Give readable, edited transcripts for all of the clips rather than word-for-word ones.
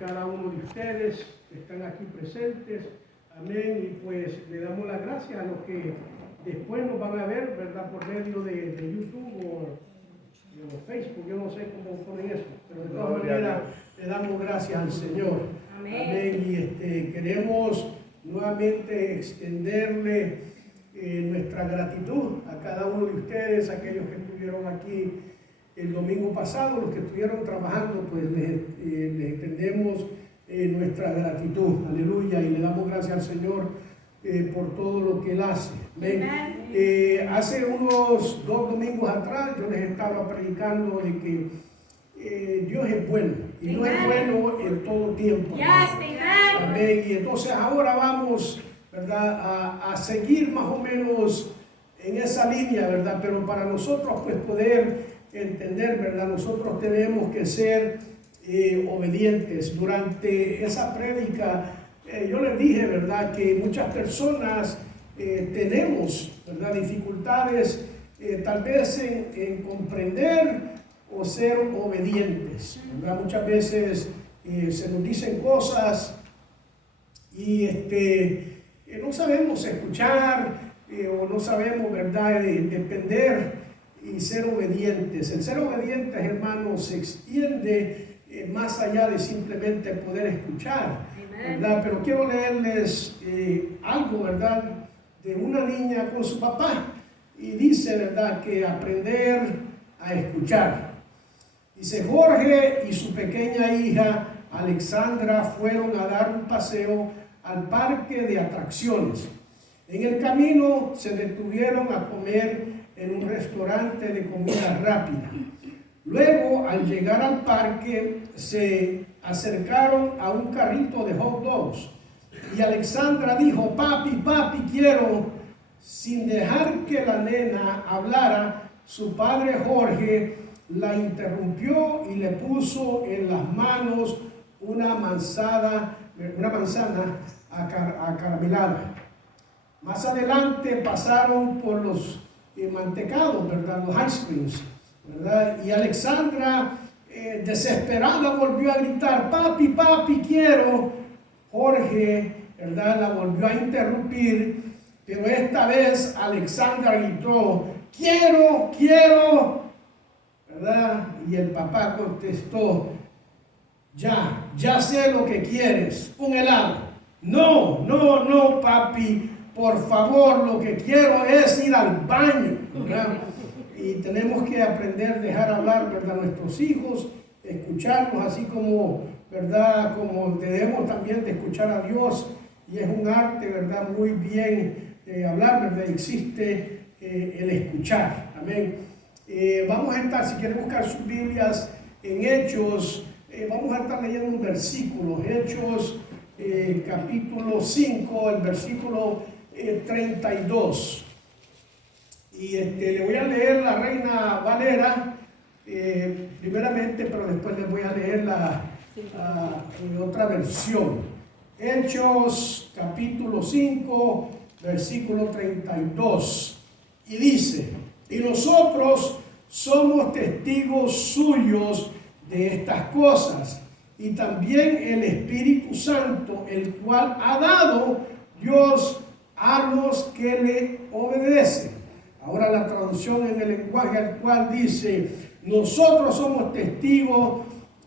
cada uno de ustedes que están aquí presentes. Amén. Y pues le damos las gracias a los que después nos van a ver, ¿verdad? Por medio de YouTube o Facebook, yo no sé cómo ponen eso, pero de todas maneras le damos gracias al Señor. Amén. Y queremos nuevamente extenderle nuestra gratitud a cada uno de ustedes, aquellos que estuvieron aquí el domingo pasado, los que estuvieron trabajando, pues les extendemos nuestra gratitud, aleluya, y le damos gracias al Señor por todo lo que Él hace. Amén. Hace unos 2 domingos atrás yo les estaba predicando de que Dios es bueno, y no es bueno en todo tiempo. Amén. Y entonces ahora vamos, ¿verdad?, a seguir más o menos en esa línea, ¿verdad? Pero para nosotros pues poder entender, ¿verdad? Nosotros tenemos que ser obedientes. Durante esa prédica yo les dije, ¿verdad?, que muchas personas tenemos, ¿verdad?, dificultades tal vez en comprender o ser obedientes, ¿verdad? Muchas veces se nos dicen cosas y no sabemos escuchar o no sabemos, ¿verdad?, depender y ser obedientes. El ser obedientes, hermanos, se extiende más allá de simplemente poder escuchar, ¿verdad? Pero quiero leerles algo, ¿verdad?, de una niña con su papá, y dice, ¿verdad?, que aprender a escuchar. Dice: Jorge y su pequeña hija Alexandra fueron a dar un paseo al parque de atracciones. En el camino se detuvieron a comer en un restaurante de comida rápida. Luego, al llegar al parque, se acercaron a un carrito de hot dogs. Y Alexandra dijo: papi, quiero. Sin dejar que la nena hablara, su padre Jorge la interrumpió y le puso en las manos una manzana acaramelada. Más adelante pasaron por los mantecados, ¿verdad?, los ice creams, ¿verdad? Y Alexandra, desesperada, volvió a gritar: papi, quiero. Jorge, ¿verdad?, la volvió a interrumpir, pero esta vez Alexandra gritó: quiero, ¿verdad? Y el papá contestó: ya sé lo que quieres, un helado. No, papi, por favor, lo que quiero es ir al baño, ¿verdad? Y tenemos que aprender a dejar hablar, ¿verdad?, a nuestros hijos, escucharlos así como, ¿verdad?, como debemos también de escuchar a Dios. Y es un arte, ¿verdad?, muy bien hablar, ¿verdad? Existe el escuchar. Amén. Vamos a estar, si quieren buscar sus Biblias, en Hechos, vamos a estar leyendo un versículo, Hechos capítulo 5, el versículo 32. Y le voy a leer la Reina Valera primeramente, pero después les voy a leer la otra versión. Hechos capítulo 5, versículo 32. Y dice: y nosotros somos testigos suyos de estas cosas, y también el Espíritu Santo, el cual ha dado Dios a los que le obedecen. Ahora la traducción en el lenguaje actual dice: nosotros somos testigos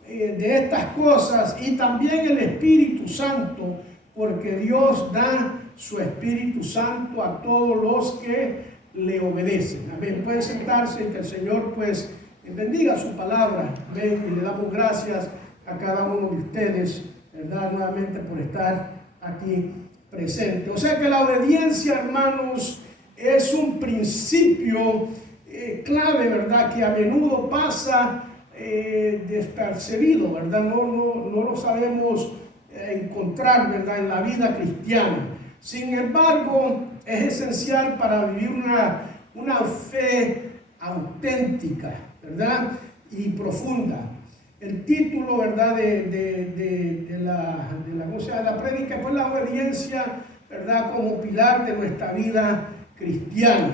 de estas cosas, y también el Espíritu Santo, porque Dios da su Espíritu Santo a todos los que le obedecen. Amén. Pueden sentarse y que el Señor pues bendiga su palabra. Amén. Y le damos gracias a cada uno de ustedes, ¿verdad?, nuevamente por estar aquí presente. O sea que la obediencia, hermanos, es un principio clave, ¿verdad?, que a menudo pasa despercibido, ¿verdad? No lo sabemos encontrar, ¿verdad?, en la vida cristiana. Sin embargo, es esencial para vivir una fe auténtica, ¿verdad?, y profunda. El título, ¿verdad?, de la prédica fue la obediencia, ¿verdad?, como pilar de nuestra vida cristiana.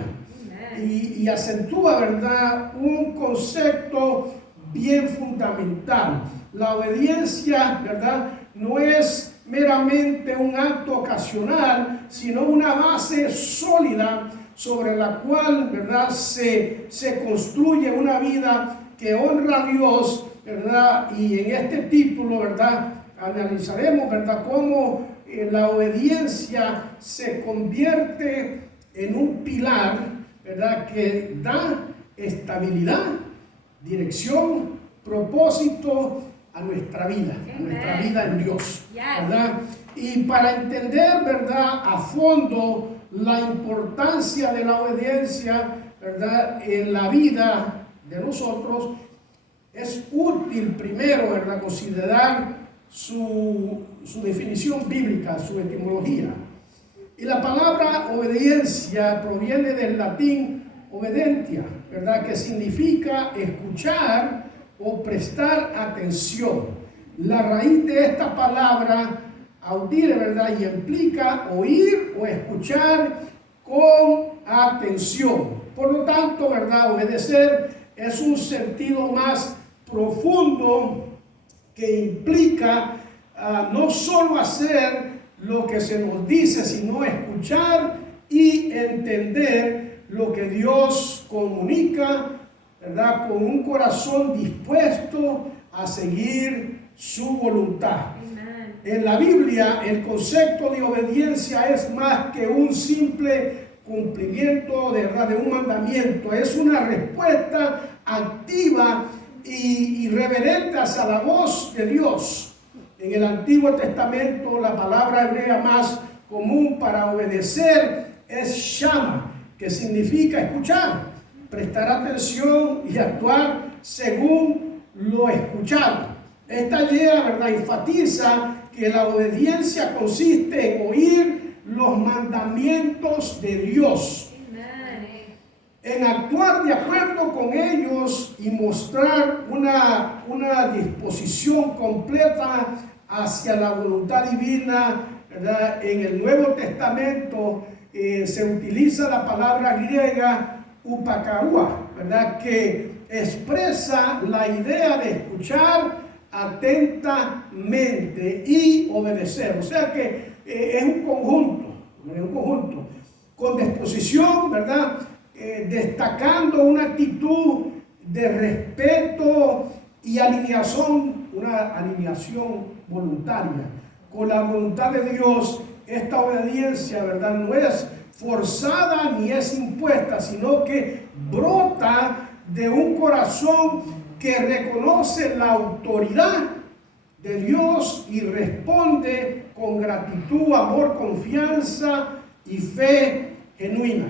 Y acentúa, ¿verdad?, un concepto bien fundamental. La obediencia, ¿verdad?, no es meramente un acto ocasional, sino una base sólida sobre la cual, ¿verdad?, se construye una vida que honra a Dios, ¿verdad? Y en este título, ¿verdad?, analizaremos, ¿verdad?, cómo la obediencia se convierte en un pilar, ¿verdad?, que da estabilidad, dirección, propósito a nuestra vida en Dios, ¿verdad? Y para entender, ¿verdad?, a fondo la importancia de la obediencia, ¿verdad?, en la vida de nosotros, es útil primero, ¿verdad?, considerar su definición bíblica, su etimología. Y la palabra obediencia proviene del latín obedentia, ¿verdad?, que significa escuchar o prestar atención. La raíz de esta palabra audire, ¿verdad?, y implica oír o escuchar con atención. Por lo tanto, ¿verdad?, obedecer es un sentido más profundo que implica no solo hacer lo que se nos dice, sino escuchar y entender lo que Dios comunica, ¿verdad?, con un corazón dispuesto a seguir su voluntad. Amen. En la Biblia, el concepto de obediencia es más que un simple cumplimiento, ¿verdad?, de un mandamiento. Es una respuesta activa y reverente hacia la voz de Dios. En el Antiguo Testamento, la palabra hebrea más común para obedecer es shama, que significa escuchar, prestar atención y actuar según lo escuchado. Esta idea, ¿verdad?, enfatiza que la obediencia consiste en oír los mandamientos de Dios, en actuar de acuerdo con ellos y mostrar una disposición completa hacia la voluntad divina, ¿verdad? En el Nuevo Testamento se utiliza la palabra griega upakaua, ¿verdad?, que expresa la idea de escuchar atentamente y obedecer. O sea que es un conjunto, con disposición, ¿verdad?, destacando una actitud de respeto y alineación, una alineación voluntaria con la voluntad de Dios. Esta obediencia, ¿verdad?, no es forzada ni es impuesta, sino que brota de un corazón que reconoce la autoridad de Dios y responde con gratitud, amor, confianza y fe genuina.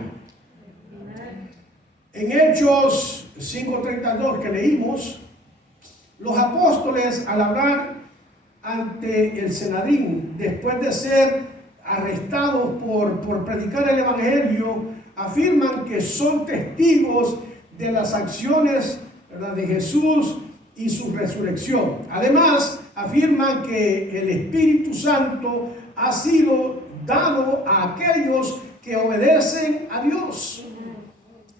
En Hechos 5:32 que leímos, los apóstoles, al hablar ante el Sanedrín, después de ser arrestados por predicar el Evangelio, afirman que son testigos de las acciones, ¿verdad?, de Jesús y su resurrección. Además, afirman que el Espíritu Santo ha sido dado a aquellos que obedecen a Dios.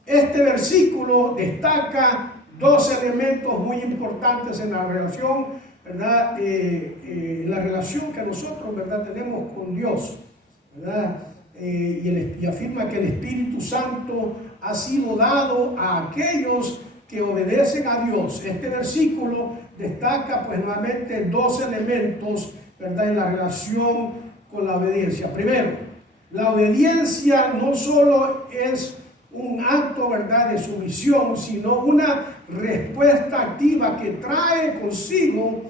Este versículo destaca dos elementos muy importantes en la relación, ¿verdad?, la relación que nosotros, ¿verdad?, tenemos con Dios, ¿verdad? Y afirma que el Espíritu Santo ha sido dado a aquellos que obedecen a Dios. Este versículo destaca, pues, nuevamente dos elementos, ¿verdad?, en la relación con la obediencia. Primero, la obediencia no solo es un acto, ¿verdad?, de sumisión, sino una respuesta activa que trae consigo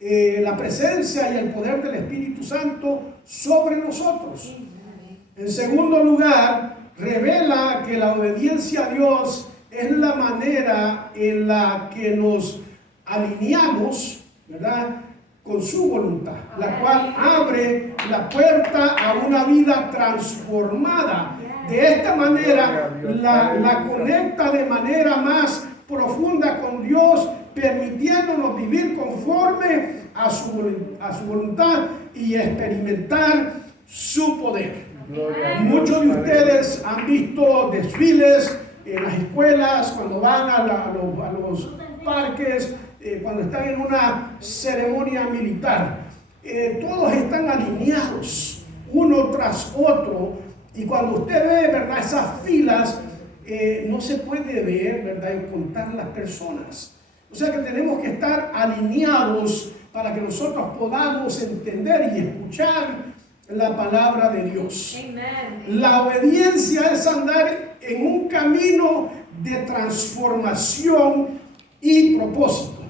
la presencia y el poder del Espíritu Santo sobre nosotros. En segundo lugar, revela que la obediencia a Dios es la manera en la que nos alineamos, ¿verdad?, con su voluntad, la cual abre la puerta a una vida transformada. De esta manera la conecta de manera más profunda con Dios, permitiéndonos vivir conforme a su voluntad y experimentar su poder. Muchos de ustedes han visto desfiles en las escuelas cuando van a parques, cuando están en una ceremonia militar, todos están alineados uno tras otro, y cuando usted ve, ¿verdad?, esas filas, no se puede ver, ¿verdad?, y contar las personas. O sea que tenemos que estar alineados para que nosotros podamos entender y escuchar la palabra de Dios. Amen. La obediencia es andar en un camino de transformación y propósito.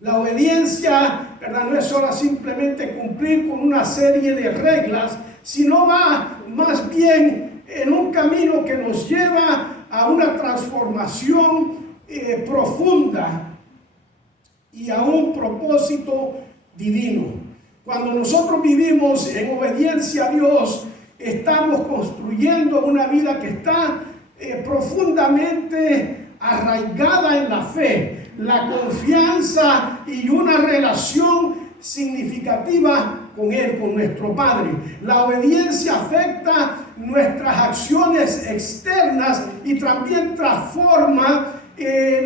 La obediencia, ¿verdad?, no es solo simplemente cumplir con una serie de reglas, sino va más bien en un camino que nos lleva a una transformación profunda y a un propósito divino. Cuando nosotros vivimos en obediencia a Dios, estamos construyendo una vida que está profundamente arraigada en la fe, la confianza y una relación significativa con Él, con nuestro Padre. La obediencia afecta nuestras acciones externas y también transforma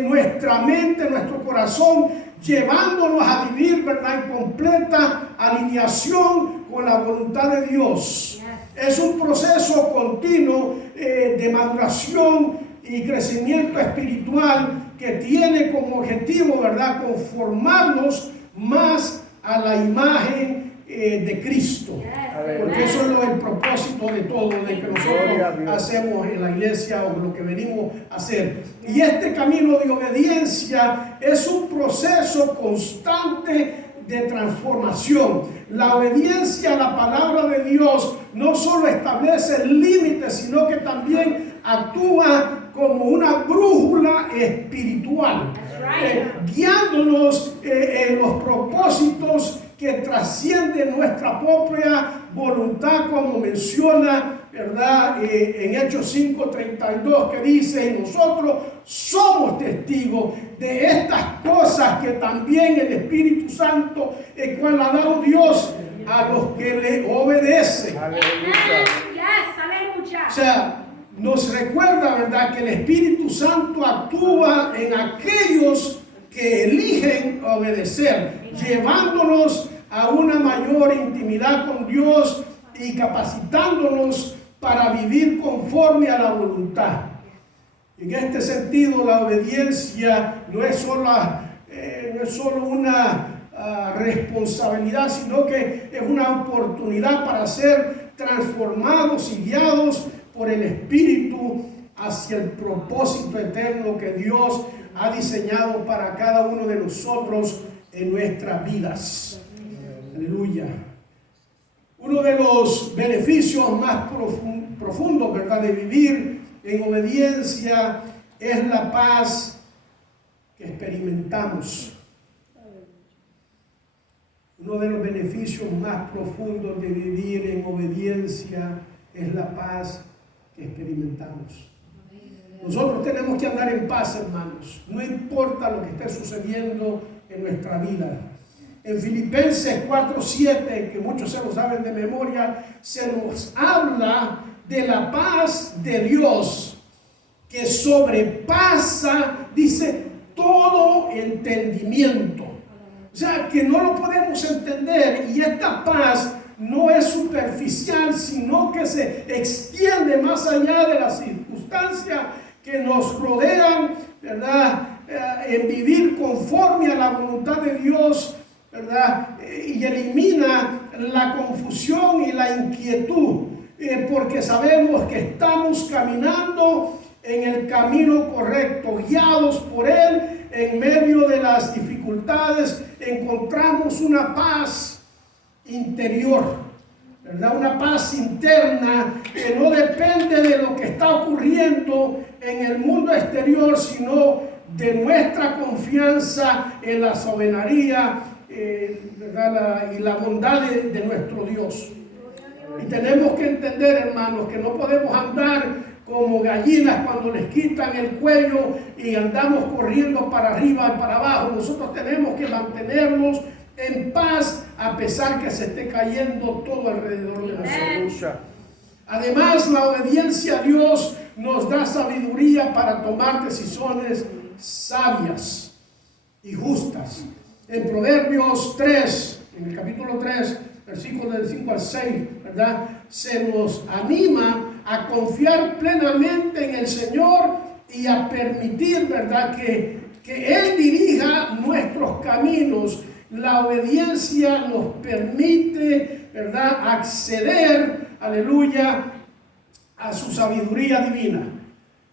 nuestra mente, nuestro corazón, llevándonos a vivir, ¿verdad?, en completa alineación con la voluntad de Dios. Es un proceso continuo de maduración y crecimiento espiritual que tiene como objetivo, ¿verdad?, conformarnos más a la imagen de Cristo. Porque eso es el propósito de todo, de que nosotros hacemos en la iglesia o lo que venimos a hacer. Y este camino de obediencia es un proceso constante de transformación. La obediencia a la palabra de Dios no solo establece límites, sino que también actúa como una brújula espiritual, guiándonos en los propósitos que trascienden nuestra propia voluntad, como menciona, ¿verdad?, en Hechos 5:32, que dice: y nosotros somos testigos de estas cosas que también el Espíritu Santo, el cual ha dado Dios a los que le obedecen. O sea, nos recuerda, ¿verdad?, que el Espíritu Santo actúa en aquellos que eligen obedecer, llevándonos a una mayor intimidad con Dios y capacitándonos para vivir conforme a la voluntad. En este sentido, la obediencia no es solo una responsabilidad, sino que es una oportunidad para ser transformados y guiados por el Espíritu hacia el propósito eterno que Dios ha diseñado para cada uno de nosotros en nuestras vidas. Aleluya. Uno de los beneficios más profundos, ¿verdad?, de vivir en obediencia es la paz que experimentamos. Uno de los beneficios más profundos de vivir en obediencia es la paz que experimentamos. Nosotros tenemos que andar en paz, hermanos, no importa lo que esté sucediendo en nuestra vida. En Filipenses 4:7, que muchos se lo saben de memoria, se nos habla de la paz de Dios que sobrepasa, dice, todo entendimiento. O sea, que no lo podemos entender, y esta paz no es superficial, sino que se extiende más allá de las circunstancias que nos rodean, ¿verdad?, en vivir conforme a la voluntad de Dios, ¿verdad?, y elimina la confusión y la inquietud, porque sabemos que estamos caminando en el camino correcto, guiados por Él. En medio de las dificultades encontramos una paz interior, ¿verdad?, una paz interna que no depende de lo que está ocurriendo en el mundo exterior, sino de nuestra confianza en la soberanía, ¿verdad?, y la bondad de nuestro Dios. Y tenemos que entender, hermanos, que no podemos andar como gallinas cuando les quitan el cuello y andamos corriendo para arriba y para abajo. Nosotros tenemos que mantenernos en paz a pesar que se esté cayendo todo alrededor de nosotros. Además, la obediencia a Dios nos da sabiduría para tomar decisiones sabias. y justas. En Proverbios 3, en el capítulo 3, versículos del 5 al 6, ¿verdad? Se nos anima a confiar plenamente en el Señor y a permitir, ¿verdad?, que Él dirija nuestros caminos. La obediencia nos permite, ¿verdad?, acceder, aleluya, a su sabiduría divina,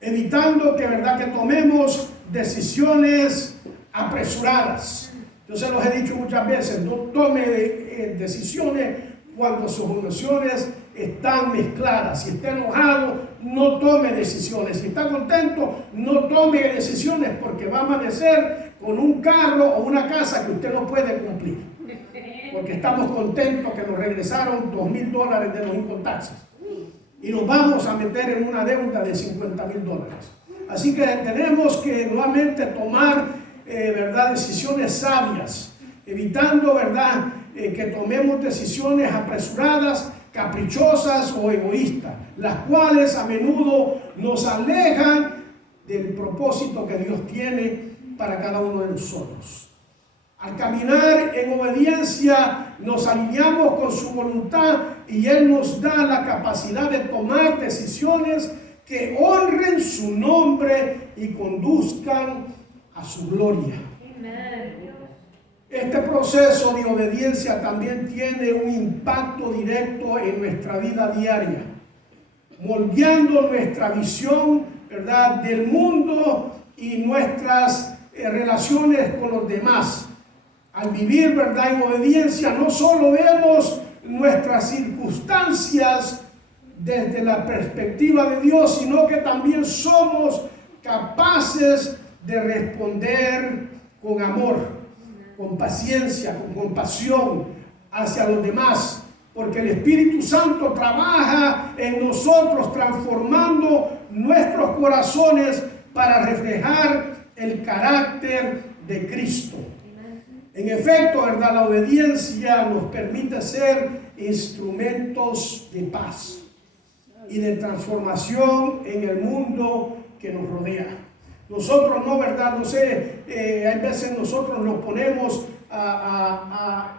evitando que, ¿verdad?, que tomemos decisiones apresuradas. Yo se los he dicho muchas veces, no tome decisiones cuando sus emociones están mezcladas. Si está enojado, no tome decisiones. Si está contento, no tome decisiones, porque va a amanecer con un carro o una casa que usted no puede cumplir. Porque estamos contentos que nos regresaron $2,000 de los income taxes. Y nos vamos a meter en una deuda de $50,000. Así que tenemos que nuevamente tomar ¿verdad?, decisiones sabias, evitando, ¿verdad?, que tomemos decisiones apresuradas, caprichosas o egoístas, las cuales a menudo nos alejan del propósito que Dios tiene para cada uno de nosotros. Al caminar en obediencia nos alineamos con su voluntad y Él nos da la capacidad de tomar decisiones que honren su nombre y conduzcan a su gloria. Este proceso de obediencia también tiene un impacto directo en nuestra vida diaria, moldeando nuestra visión, ¿verdad?, del mundo y nuestras relaciones con los demás. Al vivir, ¿verdad?, en obediencia, no solo vemos nuestras circunstancias desde la perspectiva de Dios, sino que también somos capaces de responder con amor, con paciencia, con compasión hacia los demás, porque el Espíritu Santo trabaja en nosotros transformando nuestros corazones para reflejar el carácter de Cristo. En efecto, ¿verdad?, la obediencia nos permite ser instrumentos de paz y de transformación en el mundo que nos rodea. Nosotros no, ¿verdad? No sé, hay veces nosotros nos ponemos a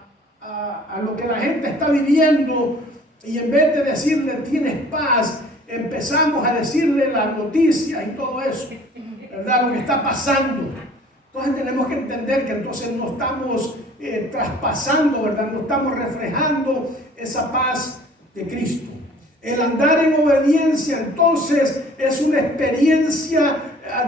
lo que la gente está viviendo y en vez de decirle tienes paz, empezamos a decirle la noticia y todo eso, ¿verdad?, lo que está pasando. Entonces tenemos que entender que entonces no estamos traspasando, ¿verdad?, no estamos reflejando esa paz de Cristo. El andar en obediencia entonces es una experiencia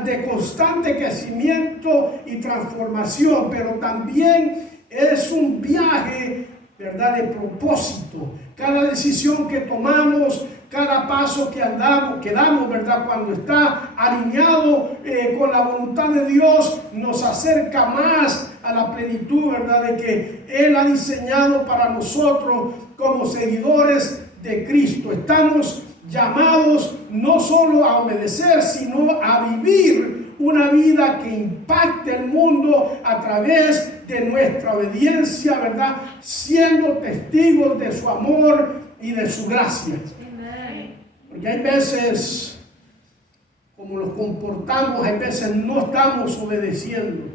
de constante crecimiento y transformación, pero también es un viaje, ¿verdad?, de propósito. Cada decisión que tomamos, cada paso que damos, ¿verdad?, cuando está alineado con la voluntad de Dios, nos acerca más a la plenitud, ¿verdad?, de que Él ha diseñado para nosotros como seguidores de Cristo. Estamos llamados no solo a obedecer, sino a vivir una vida que impacte el mundo a través de nuestra obediencia, ¿verdad?, siendo testigos de su amor y de su gracia. Porque hay veces, como nos comportamos, hay veces no estamos obedeciendo.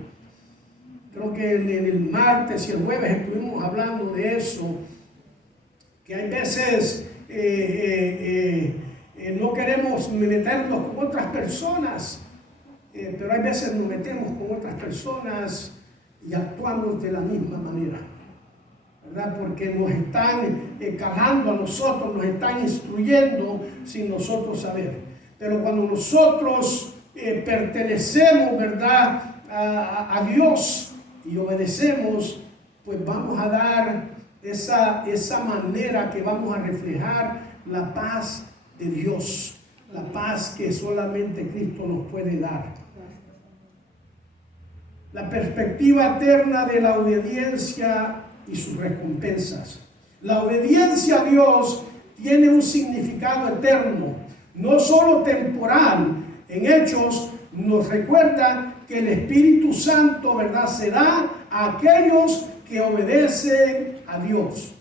Creo que en el martes y el jueves estuvimos hablando de eso, que hay veces no queremos meternos con otras personas, pero hay veces nos metemos con otras personas y actuamos de la misma manera, ¿verdad? Porque nos están calando a nosotros, nos están instruyendo sin nosotros saber. Pero cuando nosotros pertenecemos, ¿verdad?, a Dios y obedecemos, pues vamos a dar esa manera que vamos a reflejar la paz de Dios, la paz que solamente Cristo nos puede dar. La perspectiva eterna de la obediencia y sus recompensas. La obediencia a Dios tiene un significado eterno, no solo temporal. En Hechos nos recuerda que el Espíritu Santo, ¿verdad?, se da a aquellos que obedecen a Dios.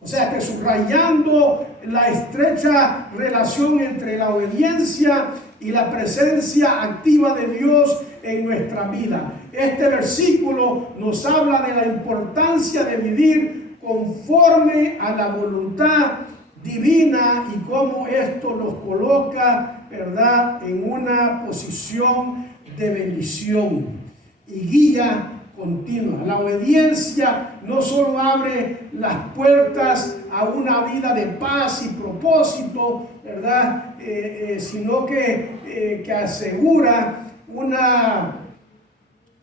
O sea que subrayando la estrecha relación entre la obediencia y la presencia activa de Dios en nuestra vida. este versículo nos habla de la importancia de vivir conforme a la voluntad divina y cómo esto nos coloca, ¿verdad?, en una posición de bendición y guía continua. La obediencia no solo abre las puertas a una vida de paz y propósito, ¿verdad?, sino que asegura una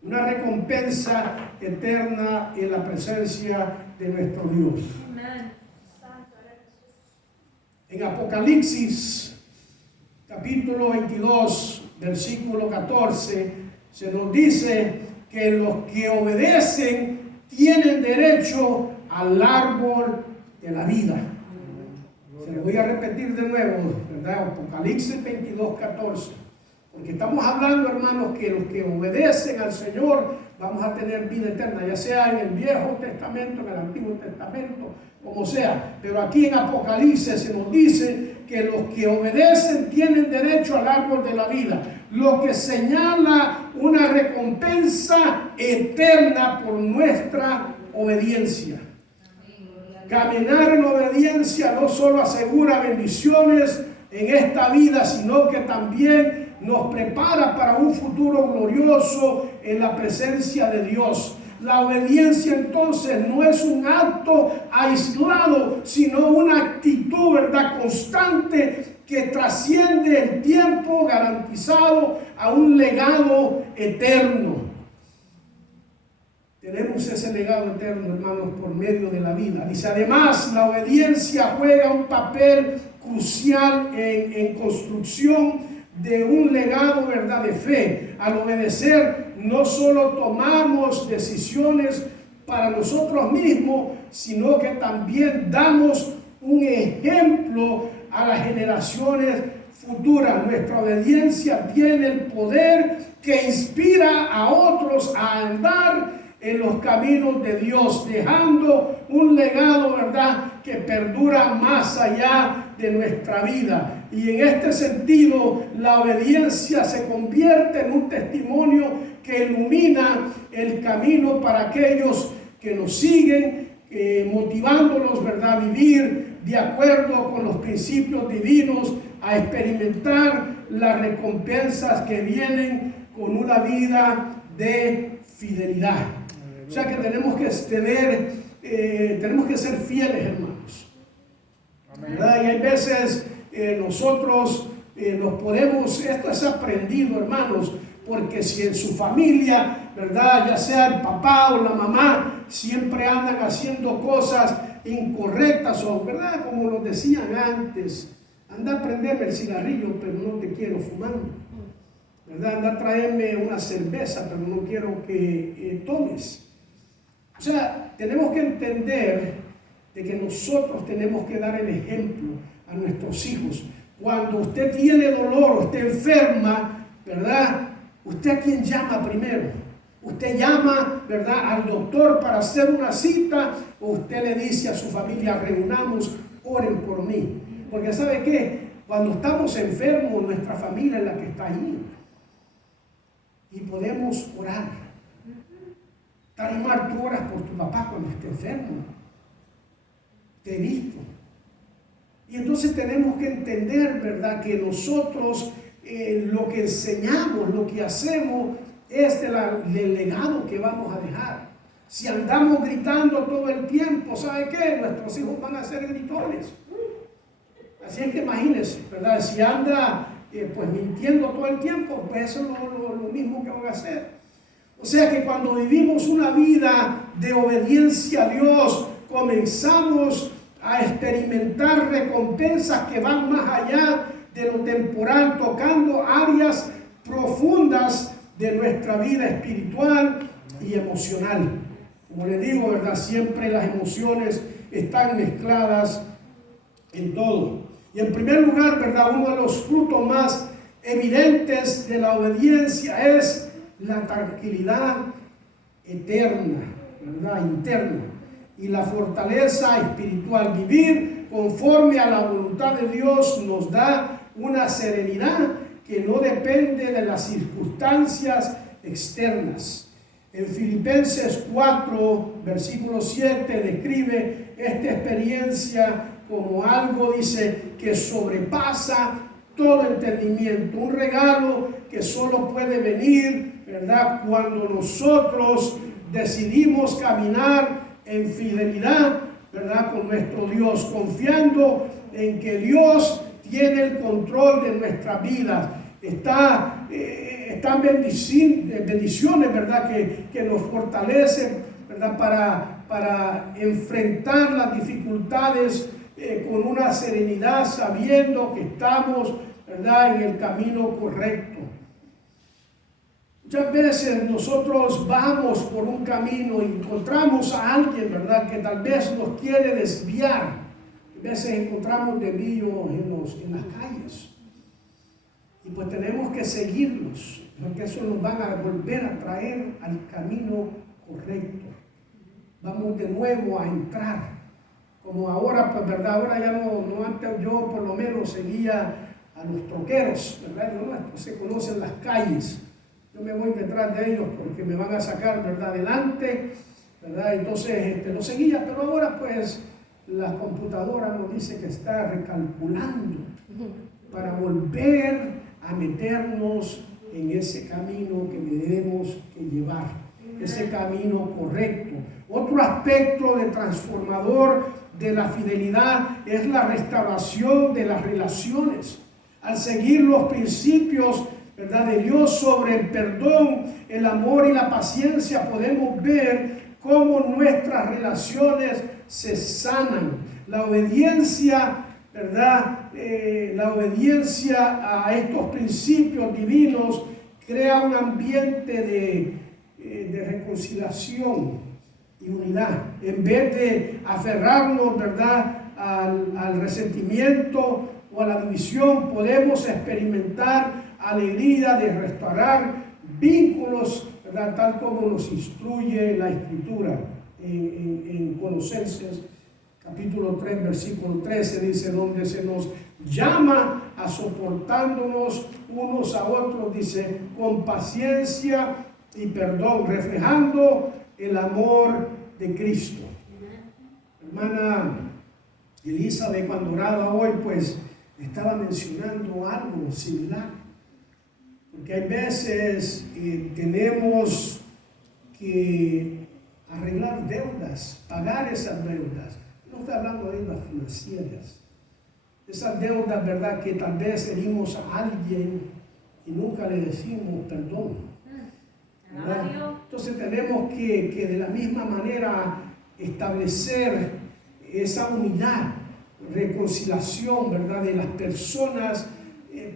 recompensa eterna en la presencia de nuestro Dios. Amén. En Apocalipsis, capítulo 22, versículo 14, se nos dice que los que obedecen tienen derecho al árbol de la vida. Se lo voy a repetir de nuevo, ¿verdad? Apocalipsis 22, 14. Porque estamos hablando, hermanos, que los que obedecen al Señor vamos a tener vida eterna, ya sea en el Viejo Testamento, en el Antiguo Testamento, como sea. Pero aquí en Apocalipsis se nos dice que los que obedecen tienen derecho al árbol de la vida, lo que señala una recompensa eterna por nuestra obediencia. Caminar en obediencia no solo asegura bendiciones en esta vida, sino que también nos prepara para un futuro glorioso en la presencia de Dios. La obediencia entonces no es un acto aislado, sino una actitud, ¿verdad?, constante que trasciende el tiempo, garantizado a un legado eterno. Tenemos ese legado eterno, hermanos, por medio de la vida. Dice, además, la obediencia juega un papel crucial en construcción de un legado, ¿verdad?, de fe. Al obedecer, no solo tomamos decisiones para nosotros mismos, sino que también damos un ejemplo a las generaciones futuras. Nuestra obediencia tiene el poder que inspira a otros a andar en los caminos de Dios, dejando un legado, ¿verdad?, que perdura más allá de nuestra vida. Y en este sentido, la obediencia se convierte en un testimonio que ilumina el camino para aquellos que nos siguen, motivándolos, ¿verdad?, a vivir de acuerdo con los principios divinos, a experimentar las recompensas que vienen con una vida de fidelidad. O sea que tenemos que ser fieles, hermanos. ¿Verdad? Y hay veces nosotros nos podemos, esto es aprendido, hermanos, porque si en su familia, ¿verdad?, ya sea el papá o la mamá, siempre andan haciendo cosas incorrectas, o, ¿verdad?, como lo decían antes, anda a prenderme el cigarrillo, pero no te quiero fumando, ¿verdad?, anda a traerme una cerveza, pero no quiero que tomes. O sea, tenemos que entender de que nosotros tenemos que dar el ejemplo a nuestros hijos. Cuando usted tiene dolor, usted enferma, ¿verdad?, ¿usted a quién llama primero? ¿Usted llama, ¿verdad?, al doctor para hacer una cita, o usted le dice a su familia, reunamos, oren por mí? Porque ¿sabe qué? Cuando estamos enfermos, nuestra familia es la que está ahí. Y podemos orar. Tarimar, tú oras por tu papá cuando esté enfermo. Te he visto. Y entonces tenemos que entender, ¿verdad?, que nosotros lo que enseñamos, lo que hacemos, es del legado que vamos a dejar. Si andamos gritando todo el tiempo, ¿sabe qué? Nuestros hijos van a ser gritones. Así es que imagínense, ¿verdad? Si anda pues mintiendo todo el tiempo, pues eso es lo mismo que van a hacer. O sea que cuando vivimos una vida de obediencia a Dios, comenzamos a experimentar recompensas que van más allá de lo temporal, tocando áreas profundas de nuestra vida espiritual y emocional. Como les digo, ¿verdad?, siempre las emociones están mezcladas en todo. Y en primer lugar, ¿verdad?, uno de los frutos más evidentes de la obediencia es la tranquilidad eterna, ¿verdad?, interna, y la fortaleza espiritual. Vivir conforme a la voluntad de Dios nos da una serenidad que no depende de las circunstancias externas. En Filipenses 4, versículo 7, describe esta experiencia como algo, dice, que sobrepasa todo entendimiento. Un regalo que solo puede venir, ¿verdad?, cuando nosotros decidimos caminar en fidelidad, ¿verdad?, con nuestro Dios, confiando en que Dios tiene el control de nuestras vidas. Están bendiciones, ¿verdad?, que nos fortalecen, ¿verdad?, para enfrentar las dificultades con una serenidad, sabiendo que estamos, ¿verdad?, en el camino correcto. Muchas veces nosotros vamos por un camino y encontramos a alguien, ¿verdad?, que tal vez nos quiere desviar. A veces encontramos desvíos en las calles. Y pues tenemos que seguirlos, porque eso nos van a volver a traer al camino correcto. Vamos de nuevo a entrar. Como ahora, pues, ¿verdad? Ahora ya no antes yo por lo menos seguía a los troqueros, ¿verdad? No se conocen las calles. Yo me voy detrás de ellos porque me van a sacar, ¿verdad?, adelante, ¿verdad? Entonces lo seguía, pero ahora pues la computadora nos dice que está recalculando para volver a meternos en ese camino que debemos llevar, ese camino correcto. Otro aspecto de transformador de la fidelidad es la restauración de las relaciones. Al seguir los principios, ¿verdad?, de Dios sobre el perdón, el amor y la paciencia, podemos ver cómo nuestras relaciones se sanan. La obediencia, ¿verdad?, la obediencia a estos principios divinos crea un ambiente de reconciliación y unidad. En vez de aferrarnos, ¿verdad?, al resentimiento o a la división, podemos experimentar alegría de restaurar vínculos, ¿verdad?, tal como nos instruye la Escritura en Colosenses capítulo 3, versículo 13, dice, donde se nos llama a soportándonos unos a otros, dice, con paciencia y perdón, reflejando el amor de Cristo. Hermana Elizabeth, cuando oraba hoy, pues estaba mencionando algo similar, porque hay veces tenemos que arreglar deudas, pagar esas deudas. No estoy hablando de deudas financieras, esas deudas, ¿verdad?, que tal vez herimos a alguien y nunca le decimos perdón, ¿verdad? Entonces tenemos que de la misma manera establecer esa unidad, reconciliación, ¿verdad?, de las personas,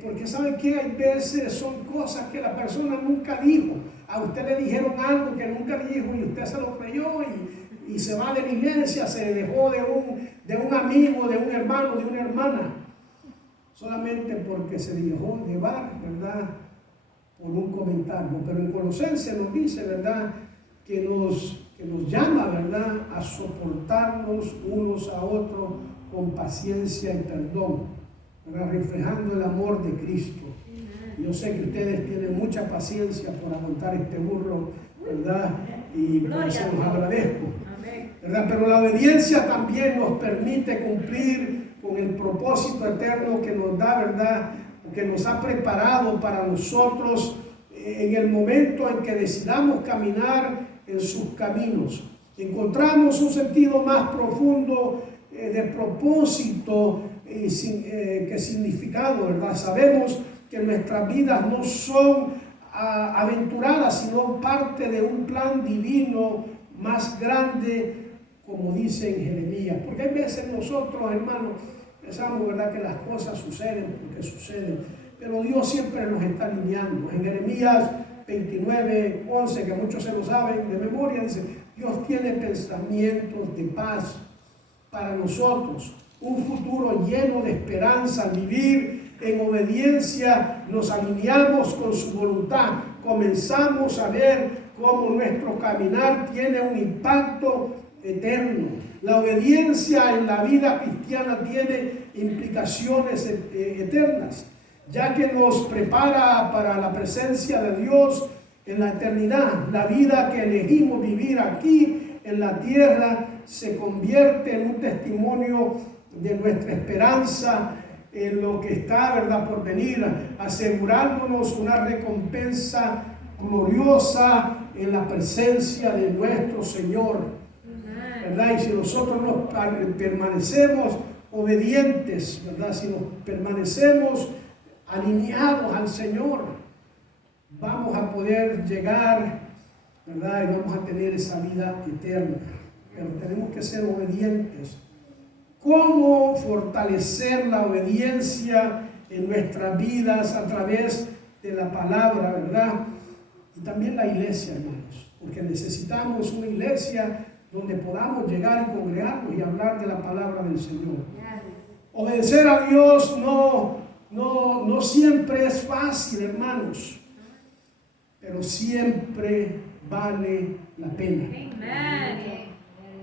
porque ¿saben qué? Hay veces son cosas que la persona nunca dijo. A usted le dijeron algo que nunca dijo y usted se lo creyó y se va de la iglesia, se dejó de un amigo, de un hermano, de una hermana, solamente porque se dejó llevar, ¿verdad?, por un comentario. Pero en Colosenses nos dice, ¿verdad?, que nos llama, ¿verdad?, a soportarnos unos a otros con paciencia y perdón, ¿verdad?, reflejando el amor de Cristo. Yo sé que ustedes tienen mucha paciencia por aguantar este burro, ¿verdad?, y por eso los agradezco, ¿verdad? Pero la obediencia también nos permite cumplir con el propósito eterno que nos da, ¿verdad?, que nos ha preparado para nosotros en el momento en que decidamos caminar en sus caminos. Encontramos un sentido más profundo de propósito que significado, ¿verdad? Sabemos que nuestras vidas no son aventuradas, sino parte de un plan divino más grande, como dice en Jeremías. Porque hay veces nosotros, hermanos, pensamos, ¿verdad?, que las cosas suceden porque suceden, pero Dios siempre nos está alineando. En Jeremías 29, 11, que muchos se lo saben de memoria, dice, Dios tiene pensamientos de paz para nosotros, un futuro lleno de esperanza. Al vivir en obediencia nos alineamos con su voluntad, comenzamos a ver cómo nuestro caminar tiene un impacto eterno. La obediencia en la vida cristiana tiene implicaciones eternas, ya que nos prepara para la presencia de Dios en la eternidad. La vida que elegimos vivir aquí en la tierra se convierte en un testimonio de nuestra esperanza en lo que está, ¿verdad?, por venir, asegurándonos una recompensa gloriosa en la presencia de nuestro Señor, ¿verdad? Y si nosotros nos permanecemos obedientes, ¿verdad?, si nos permanecemos alineados al Señor, vamos a poder llegar, ¿verdad?, y vamos a tener esa vida eterna. Pero tenemos que ser obedientes. ¿Cómo fortalecer la obediencia en nuestras vidas a través de la palabra, verdad? Y también la iglesia, hermanos, porque necesitamos una iglesia donde podamos llegar y congregarnos y hablar de la palabra del Señor. Obedecer a Dios no siempre es fácil, hermanos, pero siempre vale la pena.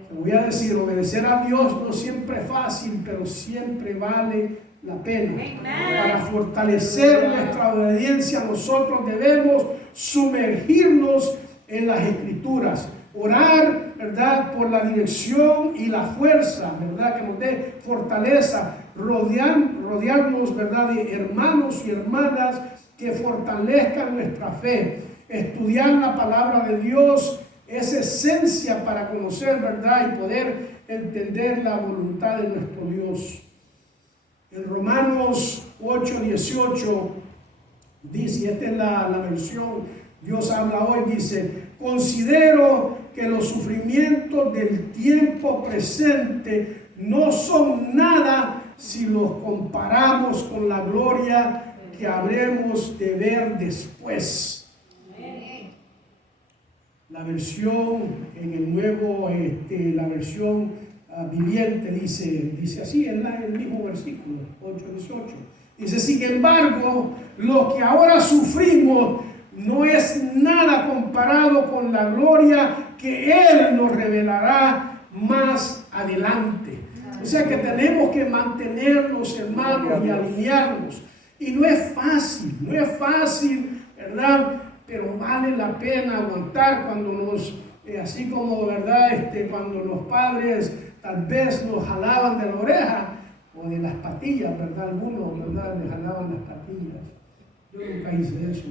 Te voy a decir, obedecer a Dios no siempre es fácil, pero siempre vale la pena. Para fortalecer nuestra obediencia, nosotros debemos sumergirnos en las Escrituras, orar, ¿verdad?, por la dirección y la fuerza, ¿verdad?, que nos dé fortaleza, rodearnos, ¿verdad?, de hermanos y hermanas que fortalezcan nuestra fe. Estudiar la palabra de Dios es esencia para conocer, ¿verdad?, y poder entender la voluntad de nuestro Dios. En Romanos 8:18 dice, y esta es la versión Dios habla hoy, dice: considero que los sufrimientos del tiempo presente no son nada si los comparamos con la gloria que habremos de ver después. La versión en el nuevo, la versión viviente dice así, en el mismo versículo 8:18. Dice: sin embargo, lo que ahora sufrimos no es nada comparado con la gloria que Él nos revelará más adelante. O sea que tenemos que mantenernos, hermanos, y alinearnos. Y no es fácil, ¿verdad? Pero vale la pena aguantar cuando así como, ¿verdad?, cuando los padres tal vez nos jalaban de la oreja o de las patillas, ¿verdad? Algunos, ¿verdad?, les jalaban las patillas. Yo nunca hice eso,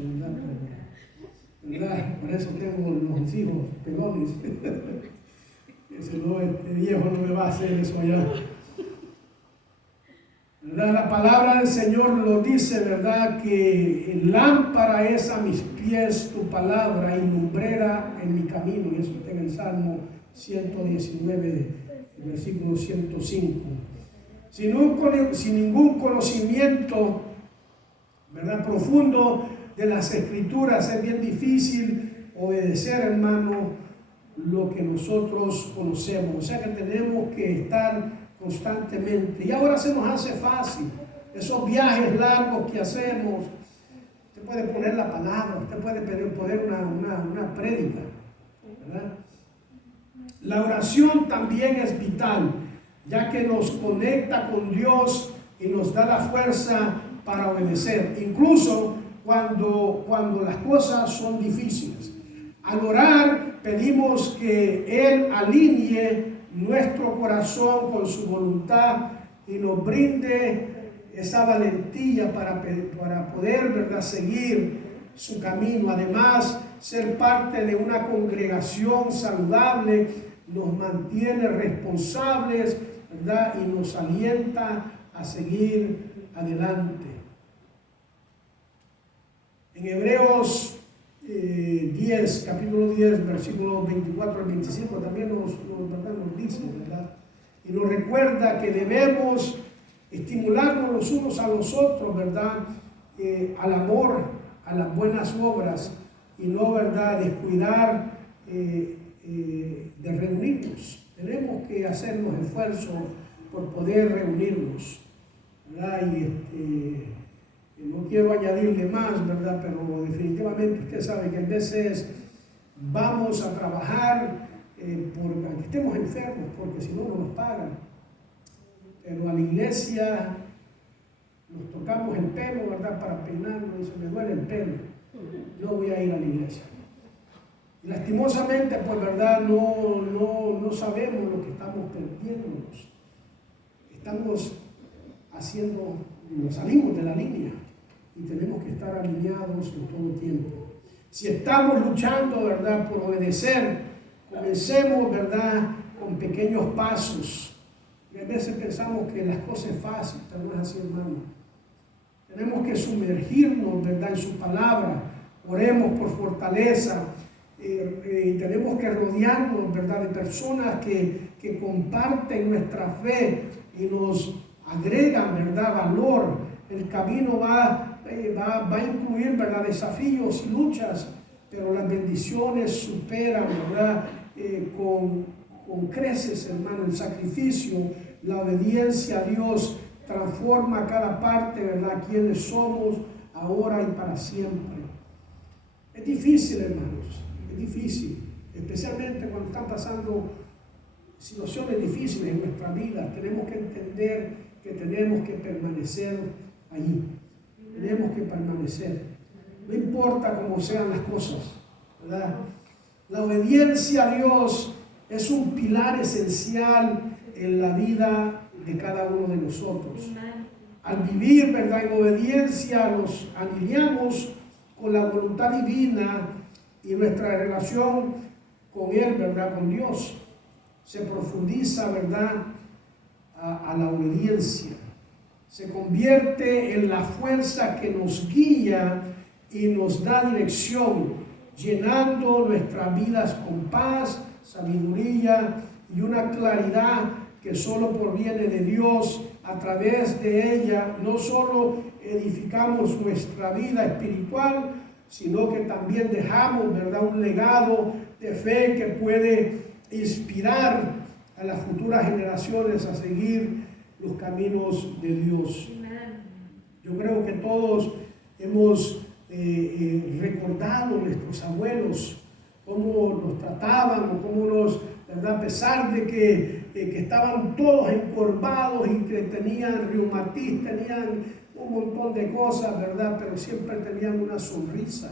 ¿verdad? Por eso tengo los hijos pelones. Ese viejo no me va a hacer eso allá. ¿Verdad? La palabra del Señor lo dice, ¿verdad?, que lámpara es a mis pies tu palabra y lumbrera en mi camino. Y eso está en el Salmo 119, versículo 105. Sin ningún conocimiento, ¿verdad?, profundo de las Escrituras, es bien difícil obedecer, hermano, lo que nosotros conocemos. O sea que tenemos que estar constantemente. Y ahora se nos hace fácil. Esos viajes largos que hacemos, usted puede poner la palabra, usted puede poner una prédica, ¿verdad? La oración también es vital, ya que nos conecta con Dios y nos da la fuerza para obedecer, incluso cuando las cosas son difíciles. Al orar pedimos que Él alinee nuestro corazón con su voluntad y nos brinde esa valentía para poder, ¿verdad?, seguir su camino. Además, ser parte de una congregación saludable nos mantiene responsables, ¿verdad?, y nos alienta a seguir adelante. En Hebreos 10, capítulo 10, versículos 24 al 25, también nos dice, ¿verdad? Y nos recuerda que debemos estimularnos los unos a los otros, ¿verdad?, al amor, a las buenas obras, y no, ¿verdad?, descuidar de reunirnos. Tenemos que hacernos esfuerzos por poder reunirnos, ¿verdad? Y no quiero añadirle más, ¿verdad?, pero definitivamente usted sabe que a veces vamos a trabajar porque estemos enfermos, porque si no, no nos pagan. Pero a la iglesia nos tocamos el pelo, ¿verdad?, para peinarnos, y se me duele el pelo. No voy a ir a la iglesia. Y lastimosamente, pues, ¿verdad? No sabemos lo que estamos perdiéndonos. Estamos nos salimos de la línea y tenemos que estar alineados en todo tiempo. Si estamos luchando, ¿verdad?, por obedecer, comencemos, ¿verdad?, con pequeños pasos. Y a veces pensamos que las cosas es fácil, pero no es así, hermano. Tenemos que sumergirnos, ¿verdad?, en su palabra. Oremos por fortaleza. Tenemos que rodearnos, ¿verdad?, de personas que comparten nuestra fe y nos agregan, ¿verdad?, valor. El camino va a incluir, ¿verdad?, desafíos y luchas, pero las bendiciones superan, ¿verdad?, con creces, hermano, el sacrificio, la obediencia a Dios transforma cada parte, ¿verdad?, quienes somos ahora y para siempre. Es difícil, hermanos, es difícil, especialmente cuando están pasando situaciones difíciles en nuestra vida. Tenemos que entender que tenemos que permanecer allí. Tenemos que permanecer. No importa cómo sean las cosas, ¿verdad? La obediencia a Dios es un pilar esencial en la vida de cada uno de nosotros. Al vivir, ¿verdad?, en obediencia, nos alineamos con la voluntad divina y nuestra relación con Él, ¿verdad?, con Dios. Se profundiza, ¿verdad?, a la obediencia. Se convierte en la fuerza que nos guía y nos da dirección, llenando nuestras vidas con paz, sabiduría y una claridad que solo proviene de Dios. A través de ella no solo edificamos nuestra vida espiritual, sino que también dejamos, ¿verdad?, un legado de fe que puede inspirar a las futuras generaciones a seguir los caminos de Dios. Yo creo que todos hemos recordado a nuestros abuelos, cómo nos trataban, o cómo ¿verdad?, a pesar de que estaban todos encorvados y que tenían reumatismo, tenían un montón de cosas, ¿verdad?, pero siempre tenían una sonrisa.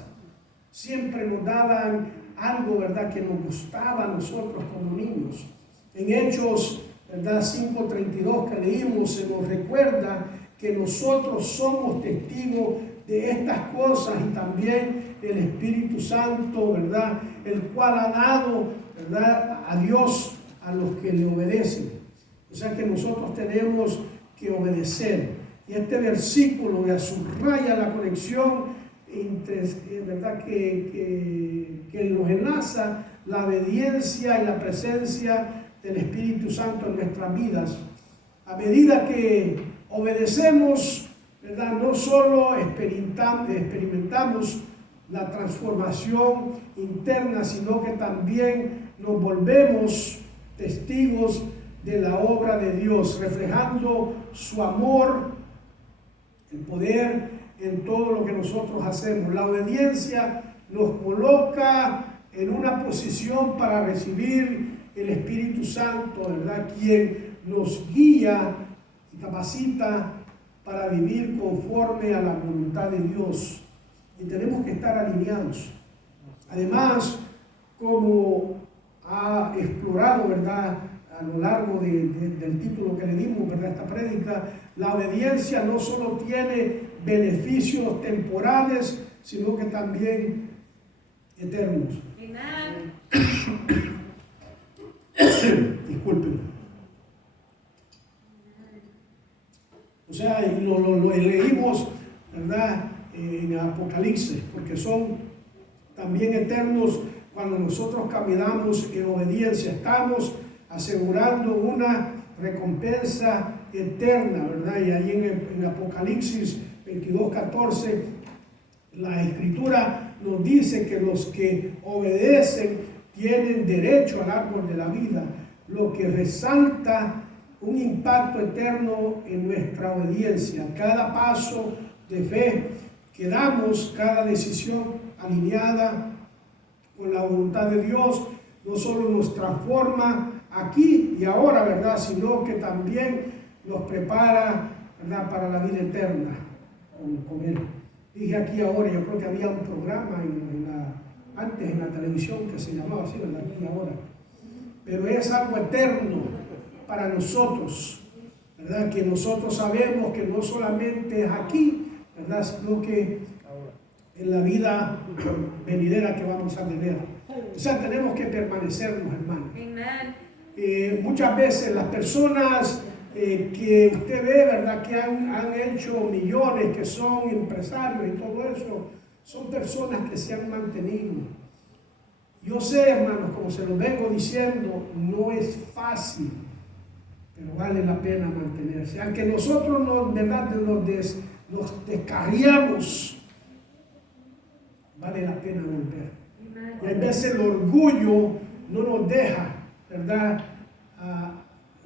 Siempre nos daban algo, ¿verdad?, que nos gustaba a nosotros como niños. En Hechos, ¿verdad?, 5:32 que leímos, se nos recuerda que nosotros somos testigos de estas cosas, y también el Espíritu Santo, ¿verdad?, el cual ha dado, ¿verdad?, a Dios a los que le obedecen. O sea que nosotros tenemos que obedecer. Y este versículo ya subraya la conexión entre, ¿verdad?, que nos enlaza la obediencia y la presencia del Espíritu Santo en nuestras vidas. A medida que obedecemos, ¿verdad?, no solo experimentamos la transformación interna, sino que también nos volvemos testigos de la obra de Dios, reflejando su amor, el poder en todo lo que nosotros hacemos. La obediencia nos coloca en una posición para recibir el Espíritu Santo, ¿verdad?, quien nos guía y capacita para vivir conforme a la voluntad de Dios. Y tenemos que estar alineados. Además, como ha explorado, ¿verdad?, a lo largo del título que le dimos, ¿verdad?, esta prédica, la obediencia no solo tiene beneficios temporales, sino que también eternos. Disculpen. O sea, lo leímos, ¿verdad?, en Apocalipsis, porque son también eternos cuando nosotros caminamos en obediencia. Estamos asegurando una recompensa eterna, ¿verdad? Y ahí en Apocalipsis 22:14, la Escritura nos dice que los que obedecen tienen derecho al árbol de la vida, lo que resalta un impacto eterno en nuestra obediencia. Cada paso de fe que damos, cada decisión alineada con la voluntad de Dios, no solo nos transforma aquí y ahora, ¿verdad?, sino que también nos prepara, ¿verdad?, para la vida eterna con Él. Dije aquí ahora, yo creo que había un programa antes en la televisión, que se llamaba así, ¿verdad? Aquí ahora. Pero es algo eterno para nosotros, ¿verdad? Que nosotros sabemos que no solamente es aquí, ¿verdad? Sino que en la vida venidera que vamos a tener. O sea, tenemos que permanecernos, hermanos. Muchas veces las personas que usted ve, ¿verdad? Que han hecho millones, que son empresarios y todo eso, son personas que se han mantenido. Yo sé, hermanos, como se lo vengo diciendo, no es fácil, pero vale la pena mantenerse. Aunque nosotros nos descarriamos, vale la pena volver. Y a veces el orgullo no nos deja, ¿verdad?,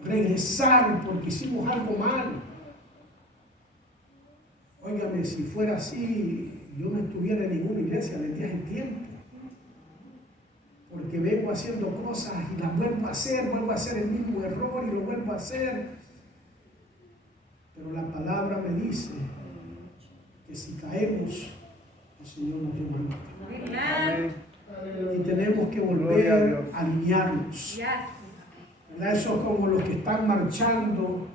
regresar porque hicimos algo mal. Óigame, si fuera así, yo no estuviera en ninguna iglesia desde hace tiempo. Porque vengo haciendo cosas y las vuelvo a hacer el mismo error y lo vuelvo a hacer. Pero la palabra me dice que si caemos, el Señor nos levanta. Y tenemos que volver a alinearnos. ¿Verdad? Eso es como los que están marchando,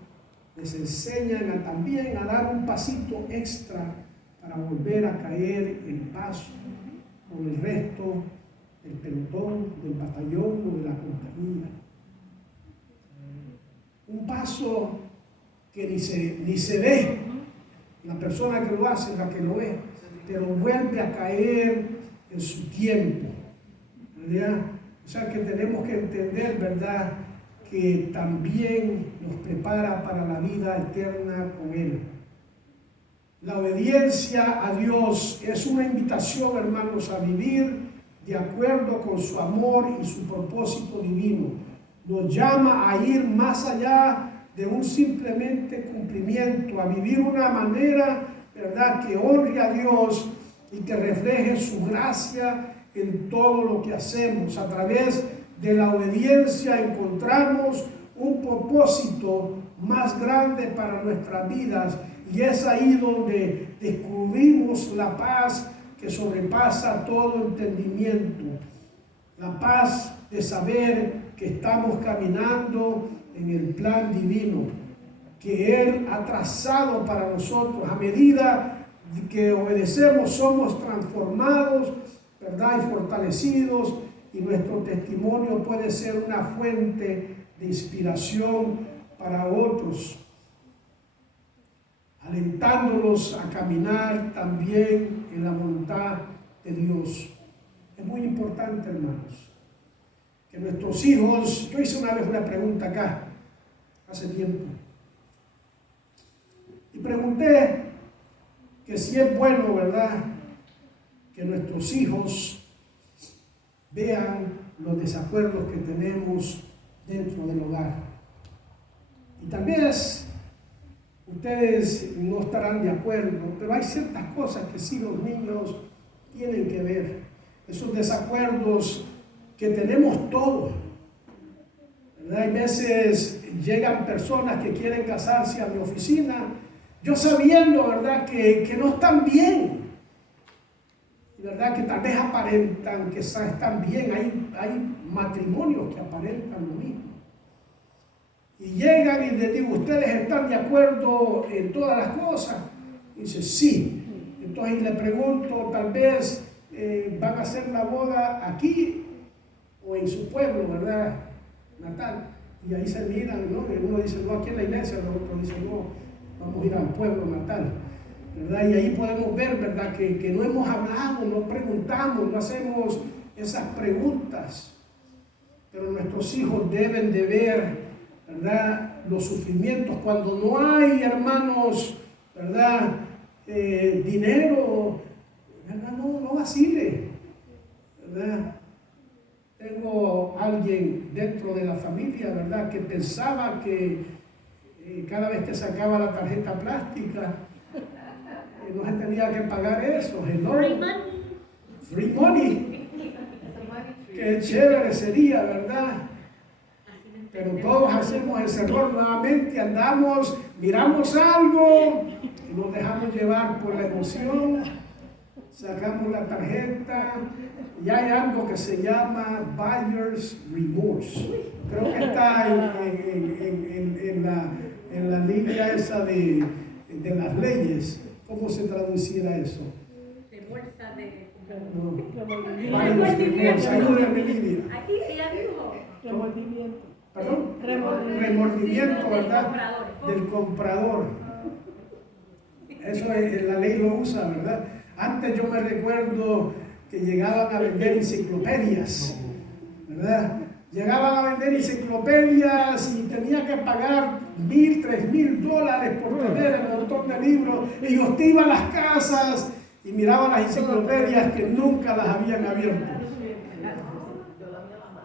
les enseñan también a dar un pasito extra para volver a caer en paso con el resto del pelotón, del batallón o de la compañía. Un paso que ni se ve, la persona que lo hace es la que lo ve, pero vuelve a caer en su tiempo, ¿verdad? O sea que tenemos que entender, ¿verdad?, que también nos prepara para la vida eterna con Él. La obediencia a Dios es una invitación, hermanos, a vivir de acuerdo con su amor y su propósito divino. Nos llama a ir más allá de un simplemente cumplimiento, a vivir una manera, ¿verdad?, que honre a Dios y que refleje su gracia en todo lo que hacemos. A través de la obediencia encontramos un propósito más grande para nuestras vidas, y es ahí donde descubrimos la paz que sobrepasa todo entendimiento. La paz de saber que estamos caminando en el plan divino que Él ha trazado para nosotros. A medida que obedecemos, somos transformados, ¿verdad?, y fortalecidos, y nuestro testimonio puede ser una fuente de inspiración para otros, alentándolos a caminar también en la voluntad de Dios. Es muy importante, hermanos, que nuestros hijos, yo hice una vez una pregunta acá, hace tiempo, y pregunté que si es bueno, ¿verdad?, que nuestros hijos vean los desacuerdos que tenemos dentro del hogar. Y tal vez ustedes no estarán de acuerdo, pero hay ciertas cosas que sí los niños tienen que ver. Esos desacuerdos que tenemos todos, ¿verdad? Hay veces llegan personas que quieren casarse a mi oficina, yo sabiendo, ¿verdad?, que no están bien. ¿Verdad? Que tal vez aparentan que están bien. Hay matrimonios que aparentan lo mismo. Y llegan y les digo, ¿ustedes están de acuerdo en todas las cosas? Y dice, sí. Entonces le pregunto, tal vez van a hacer la boda aquí o en su pueblo, ¿verdad?, natal. Y ahí se miran, ¿no? Y uno dice, no, aquí en la iglesia, el otro dice, no, vamos a ir al pueblo natal. ¿Verdad? Y ahí podemos ver, ¿verdad?, que no hemos hablado, no preguntamos, no hacemos esas preguntas. Pero nuestros hijos deben de ver, ¿verdad?, los sufrimientos. Cuando no hay, hermanos, ¿verdad?, dinero, ¿verdad?, no vacile, ¿verdad? Tengo alguien dentro de la familia, ¿verdad?, que pensaba que cada vez que sacaba la tarjeta plástica, no se tenía que pagar eso. Free money. Qué chévere sería, ¿verdad? Pero todos hacemos ese error nuevamente, miramos algo y nos dejamos llevar por la emoción sacamos la tarjeta y hay algo que se llama buyer's remorse. Creo que está en la línea esa de las leyes. ¿Cómo se traduciera eso? No. Buyer's remorse. Ayúdenme, Lidia. Aquí ella dijo. Remordimiento. ¿Perdón? Remordimiento, ¿verdad? Del comprador. Eso la ley lo usa, ¿verdad? Antes yo me recuerdo que llegaban a vender enciclopedias, ¿verdad? Llegaban a vender enciclopedias y tenía que pagar $1,000, $3,000 por tener el montón de libros. Y yo iba a las casas y miraba las enciclopedias que nunca las habían abierto.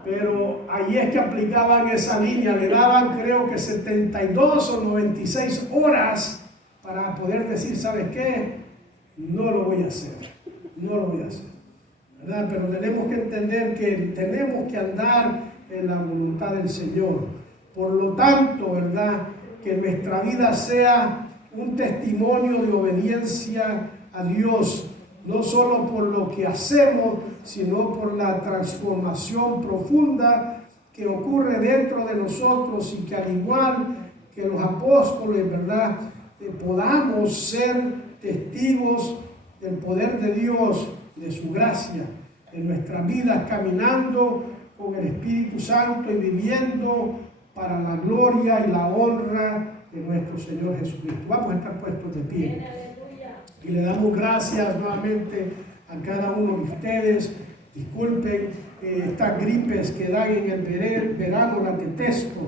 Pero ahí es que aplicaban esa línea, le daban creo que 72 o 96 horas para poder decir, ¿sabes qué? No lo voy a hacer, no lo voy a hacer, ¿verdad? Pero tenemos que entender que tenemos que andar en la voluntad del Señor. Por lo tanto, ¿verdad? Que nuestra vida sea un testimonio de obediencia a Dios, no solo por lo que hacemos, sino por la transformación profunda que ocurre dentro de nosotros y que al igual que los apóstoles, ¿verdad? Podamos ser testigos del poder de Dios, de su gracia, en nuestras vidas, caminando con el Espíritu Santo y viviendo para la gloria y la honra de nuestro Señor Jesucristo. Vamos a estar puestos de pie. Y le damos gracias nuevamente a cada uno de ustedes. Disculpen estas gripes que dan en el verano, las detesto.